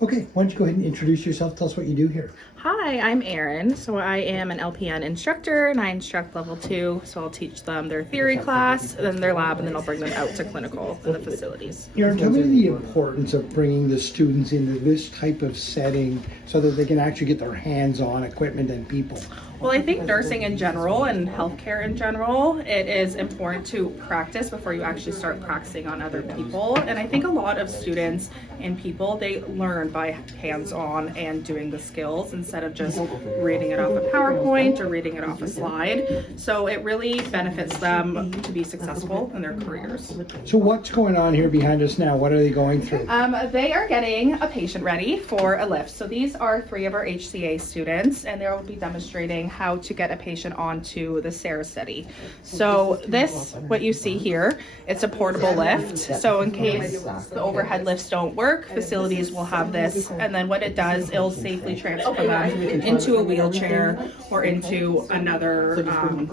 Okay, why don't you go ahead and introduce yourself, tell us what you do here. Hi, I'm Erin. So I am an LPN instructor and I instruct level 2. So I'll teach them their theory class, then their lab, and then I'll bring them out to clinical in the facilities. Erin, tell me the importance of bringing the students into this type of setting so that they can actually get their hands on equipment and people. Well, I think nursing in general and healthcare in general, it is important to practice before you actually start practicing on other people. And I think a lot of students and people, they learn by hands-on and doing the skills instead of just reading it off a PowerPoint or reading it off a slide. So it really benefits them to be successful in their careers. So what's going on here behind us now? What are they going through? They are getting a patient ready for a lift. So these are 3 of our HCA students, and they will be demonstrating how to get a patient onto the Sarah study. So this, what you see here, it's a portable lift. So in case the overhead lifts don't work, facilities will have this, and then what it does, it'll safely transfer them into a wheelchair or into another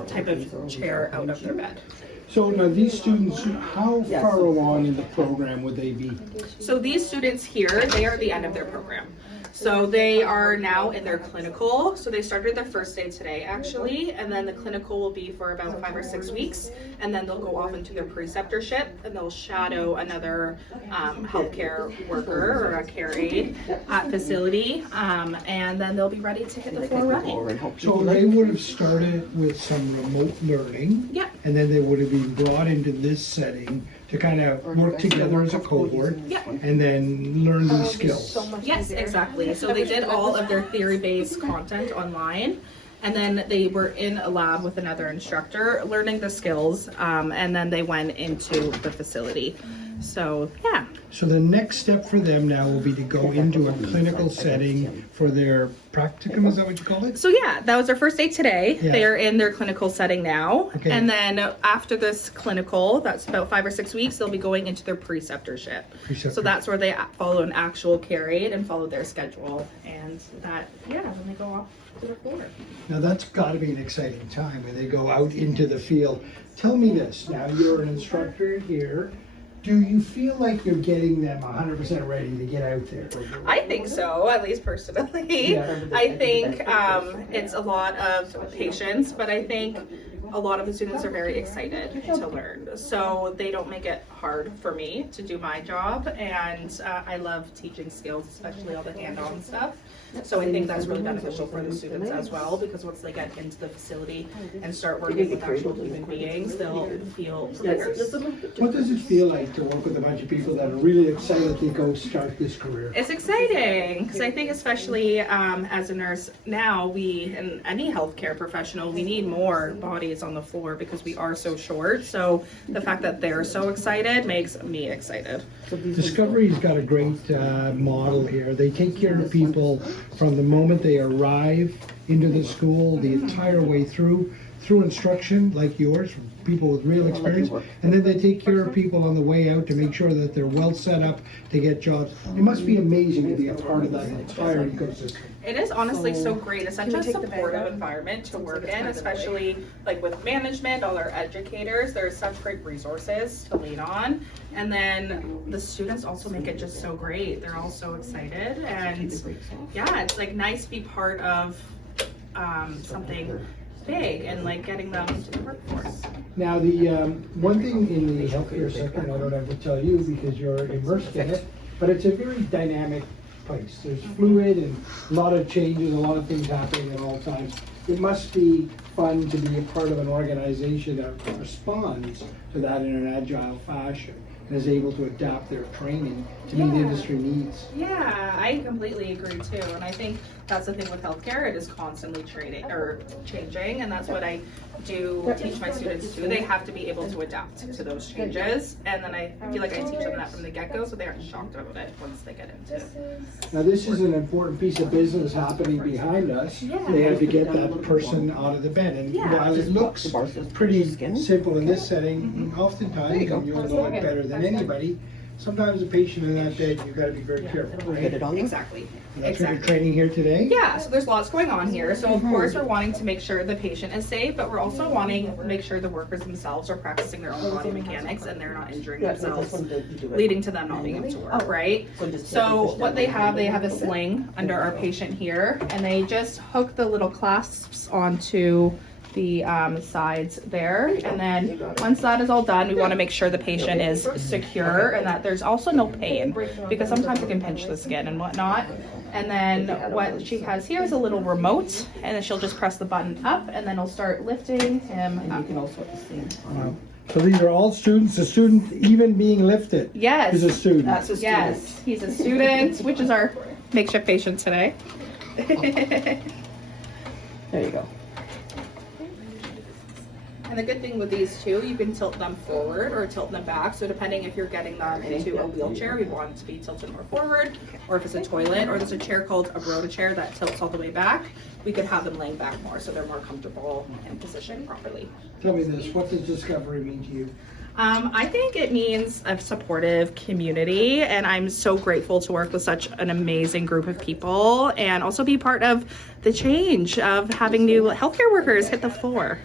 type of chair out of their bed. So now these students, how far along in the program would they be? So these students here, they are at the end of their program. So they are now in their clinical. So they started their first day today actually, and then the clinical will be for about 5 or 6 weeks, and then they'll go off into their preceptorship and they'll shadow another healthcare worker or a care aide at facility, and then they'll be ready to hit the floor running. So they would have started with some remote learning. Yeah. And then they would have been brought into this setting to kind of work together as a cohort. Yeah. And then learn these skills. Yes, exactly. So they did all of their theory-based content online, and then they were in a lab with another instructor learning the skills, and then they went into the facility. So yeah. So the next step for them now will be to go into a clinical setting for their practicum, is that what you call it? So yeah, that was their first day today. Yeah. They're in their clinical setting now. Okay. And then after this clinical, that's about 5 or 6 weeks, they'll be going into their preceptorship. So that's where they follow an actual care aide and follow their schedule. And that, yeah, then they go off to the floor. Now that's got to be an exciting time when they go out into the field. Tell me this, now you're an instructor here. Do you feel like you're getting them 100% ready to get out there? I think so, at least personally. Yeah. I think it's a lot of patience, but I think a lot of the students are very excited to learn. So they don't make it hard for me to do my job, and I love teaching skills, especially all the hand-on stuff. So I think that's really beneficial for the students as well, because once they get into the facility and start working with actual human beings, they'll feel prepared. What does it feel like to work with a bunch of people that are really excited to go start this career? It's exciting, because I think especially as a nurse now, we, and any healthcare professional, we need more bodies on the floor because we are so short. So the fact that they're so excited makes me excited. Discovery's got a great model here. They take care of people from the moment they arrive into the school, the entire way through instruction like yours, people with real experience, and then they take care of people on the way out to make sure that they're well set up to get jobs. It must be amazing to be a part of that entire ecosystem. It is honestly so great. It's such a supportive environment to work in, especially like with management, all our educators. There's such great resources to lean on. And then the students also make it just so great. They're all so excited. And yeah, it's like nice to be part of something big and like getting them to the workforce. Now, the one thing in the healthcare sector, and I don't have to tell you because you're immersed in it, but it's a very dynamic place. There's fluid and a lot of changes, a lot of things happening at all times. It must be fun to be a part of an organization that responds to that in an agile fashion and is able to adapt their training to meet industry needs. Yeah, I completely agree too. And I think that's the thing with healthcare, it is constantly changing, and that's what I do teach my students too. They have to be able to adapt to those changes, and then I feel like I teach them that from the get-go, so they aren't shocked about it once they get into it. Now this is an important piece of business happening behind us. They have to get that person out of the bed, and while it looks pretty simple in this setting, oftentimes, and you'll know it better than anybody, sometimes a patient in that bed, you've got to be very careful, right? Exactly. That's what you're training here today? Yeah, so there's lots going on here. So of course we're wanting to make sure the patient is safe, but we're also wanting to make sure the workers themselves are practicing their own body mechanics and they're not injuring themselves, leading to them not being able to work, right? So what they have a sling under our patient here, and they just hook the little clasps onto the sides there, and then once that is all done, we want to make sure the patient is secure and that there's also no pain, because sometimes it can pinch the skin and whatnot. And then what she has here is a little remote, and then she'll just press the button up, and then it'll start lifting him up. You can also Wow. So these are all students. The student even being lifted Yes. is a student. That's a student. Yes, he's a student, which is our makeshift patient today. There you go. And the good thing with these two, you can tilt them forward or tilt them back. So depending if you're getting them into a wheelchair, we want it to be tilted more forward, or if it's a toilet, or there's a chair called a Broda chair that tilts all the way back, we could have them laying back more so they're more comfortable and positioned properly. Tell me this, what does discovery mean to you? I think it means a supportive community, and I'm so grateful to work with such an amazing group of people and also be part of the change of having new healthcare workers hit the floor.